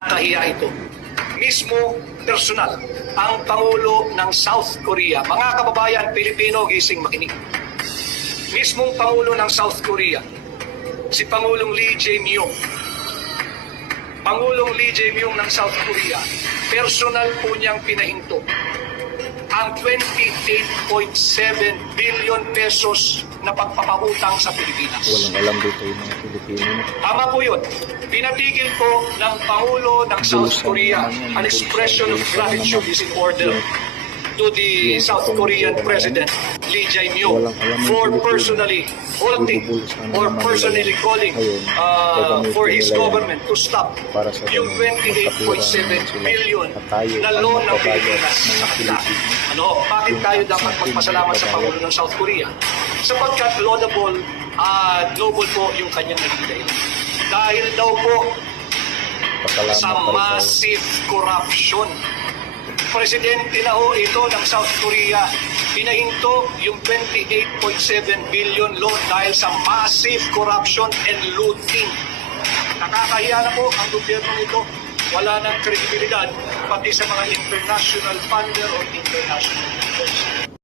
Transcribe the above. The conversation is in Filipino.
Kahiya ito. Mismo personal ang Pangulo ng South Korea. Mga kababayan Pilipino, gising makinig. Mismong Pangulo ng South Korea, si Pangulong Lee Jae-myung. Pangulong Lee Jae-myung ng South Korea, personal po niyang pinahinto ang 28.7 billion pesos na pagpapautang sa Pilipinas. Walang alam dito yung mga Pilipino. Tama po yun. Pinatigil po ng Pangulo ng South Korea an expression of gratitude is in order to the South Korean President Lee Jae-myung for personally halting or personally calling for his government to stop yung 28.7 billion na loan ng Pilipinas sa kanila. Ano, bakit tayo dapat magpasalamat sa Pangulo ng South Korea? Sapagkat laudable, noble po yung kanyang naging dahil daw po sa massive corruption. Presidente na ho ito ng South Korea, pinahinto yung 28.7 billion loan dahil sa massive corruption and looting. Nakakahiya na po ang gobyerno nito. Wala ng kredibilidad pati sa mga international funder o international investors.